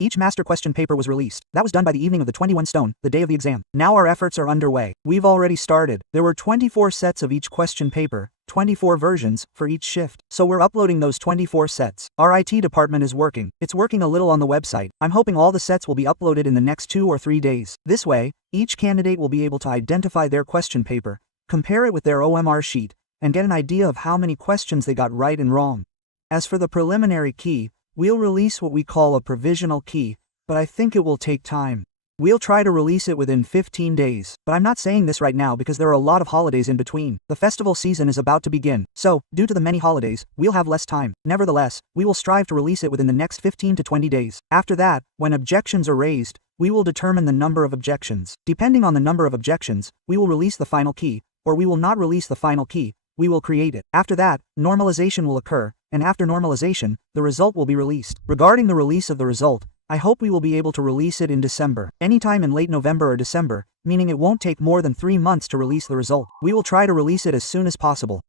Each master question paper was released. That was done by the evening of the 21 stone, the day of the exam. Now our efforts are underway. We've already started. There were 24 sets of each question paper, 24 versions for each shift. So we're uploading those 24 sets. Our IT department is working. It's working a little on the website. I'm hoping all the sets will be uploaded in the next 2 or 3 days. This way, each candidate will be able to identify their question paper, compare it with their OMR sheet, and get an idea of how many questions they got right and wrong. As for the preliminary key, we'll release what we call a provisional key, but I think it will take time. We'll try to release it within 15 days, but I'm not saying this right now because there are a lot of holidays in between. The festival season is about to begin, so, due to the many holidays, we'll have less time. Nevertheless, we will strive to release it within the next 15 to 20 days. After that, when objections are raised, we will determine the number of objections. Depending on the number of objections, we will release the final key, or we will not release the final key. We will create it. After that, normalization will occur, and after normalization, the result will be released. Regarding the release of the result, I hope we will be able to release it in December. Anytime in late November or December, meaning it won't take more than 3 months to release the result. We will try to release it as soon as possible.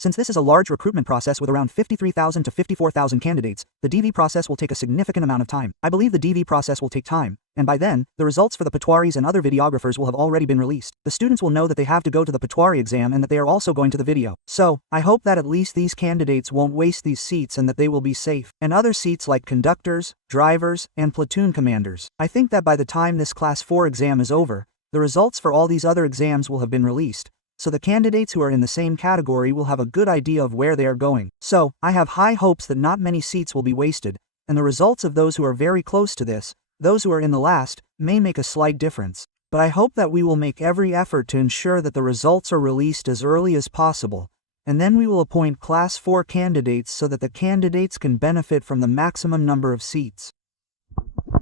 Since this is a large recruitment process with around 53,000 to 54,000 candidates, the DV process will take a significant amount of time. I believe the DV process will take time, and by then, the results for the Patwaris and other videographers will have already been released. The students will know that they have to go to the Patwari exam and that they are also going to the video. So, I hope that at least these candidates won't waste these seats and that they will be safe. And other seats like conductors, drivers, and platoon commanders. I think that by the time this Class 4 exam is over, the results for all these other exams will have been released. So the candidates who are in the same category will have a good idea of where they are going. So, I have high hopes that not many seats will be wasted, and the results of those who are very close to this, those who are in the last, may make a slight difference. But I hope that we will make every effort to ensure that the results are released as early as possible, and then we will appoint Class 4 candidates so that the candidates can benefit from the maximum number of seats.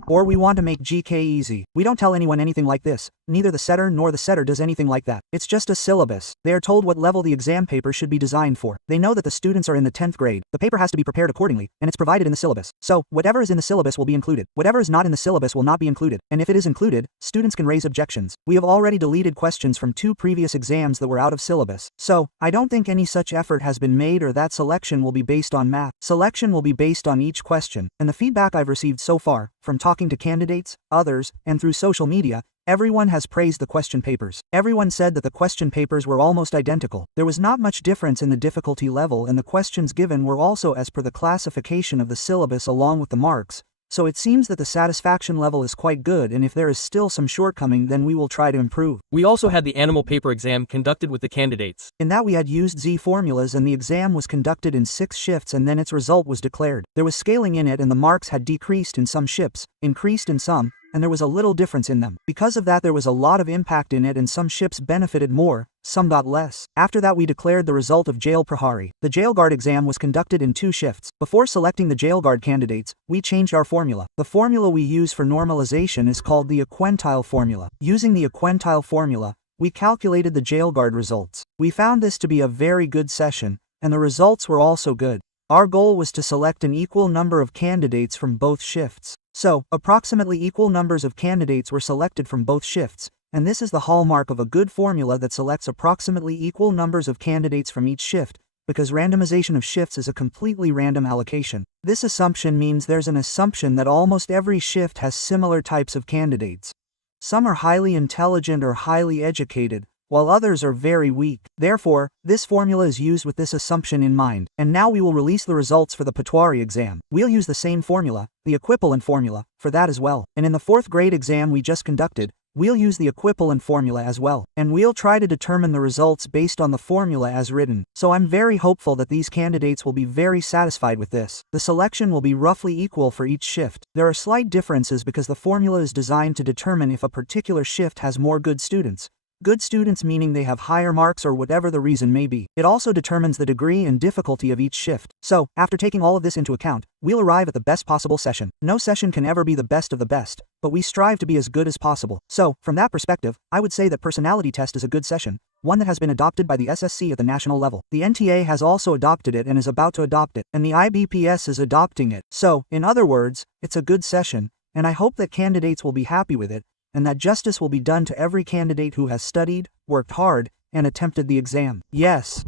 Or we want to make GK easy. We don't tell anyone anything like this. Neither the setter nor the setter does anything like that. It's just a syllabus. They are told what level the exam paper should be designed for. They know that the students are in the 10th grade. The paper has to be prepared accordingly, and it's provided in the syllabus. So, whatever is in the syllabus will be included. Whatever is not in the syllabus will not be included. And if it is included, students can raise objections. We have already deleted questions from 2 previous exams that were out of syllabus. So, I don't think any such effort has been made or that selection will be based on math. Selection will be based on each question. And the feedback I've received so far, from talking to candidates, others, and through social media, everyone has praised the question papers. Everyone said that the question papers were almost identical. There was not much difference in the difficulty level, and the questions given were also as per the classification of the syllabus along with the marks. So it seems that the satisfaction level is quite good, and if there is still some shortcoming, then we will try to improve. We also had the animal paper exam conducted with the candidates. In that we had used Z formulas, and the exam was conducted in 6 shifts, and then its result was declared. There was scaling in it, and the marks had decreased in some shifts, increased in some, and there was a little difference in them. Because of that, there was a lot of impact in it, and some ships benefited more, some got less. After that, we declared the result of Jail Prahari. The jail guard exam was conducted in 2 shifts. Before selecting the jail guard candidates, we changed our formula. The formula we use for normalization is called the equentile formula. Using the equentile formula, we calculated the jail guard results. We found this to be a very good session, and the results were also good. Our goal was to select an equal number of candidates from both shifts. So, approximately equal numbers of candidates were selected from both shifts, and this is the hallmark of a good formula that selects approximately equal numbers of candidates from each shift, because randomization of shifts is a completely random allocation. This assumption means there's an assumption that almost every shift has similar types of candidates. Some are highly intelligent or highly educated, while others are very weak. Therefore, this formula is used with this assumption in mind. And now we will release the results for the Patwari exam. We'll use the same formula, the equivalent formula, for that as well. And in the 4th grade exam we just conducted, we'll use the equivalent formula as well. And we'll try to determine the results based on the formula as written. So I'm very hopeful that these candidates will be very satisfied with this. The selection will be roughly equal for each shift. There are slight differences because the formula is designed to determine if a particular shift has more good students. Good students meaning they have higher marks or whatever the reason may be. It also determines the degree and difficulty of each shift. So, after taking all of this into account, we'll arrive at the best possible session. No session can ever be the best of the best, but we strive to be as good as possible. So, from that perspective, I would say that personality test is a good session, one that has been adopted by the SSC at the national level. The NTA has also adopted it and is about to adopt it, and the IBPS is adopting it. So, in other words, it's a good session, and I hope that candidates will be happy with it, and that justice will be done to every candidate who has studied, worked hard, and attempted the exam. Yes.